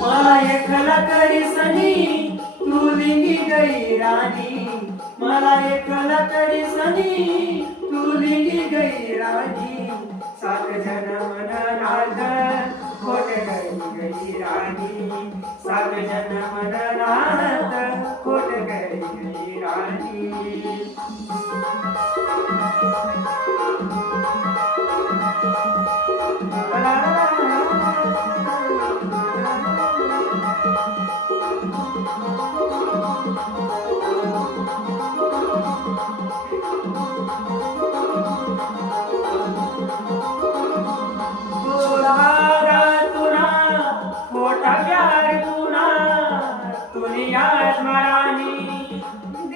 मला एकला करी सनी तू लिंगी गई राणी, मला एकला करी सनी तू लिंगी गई राणी, सात जन्म नाथ खोट गई राणी, सात जन्म नाथ खोट गई राणी.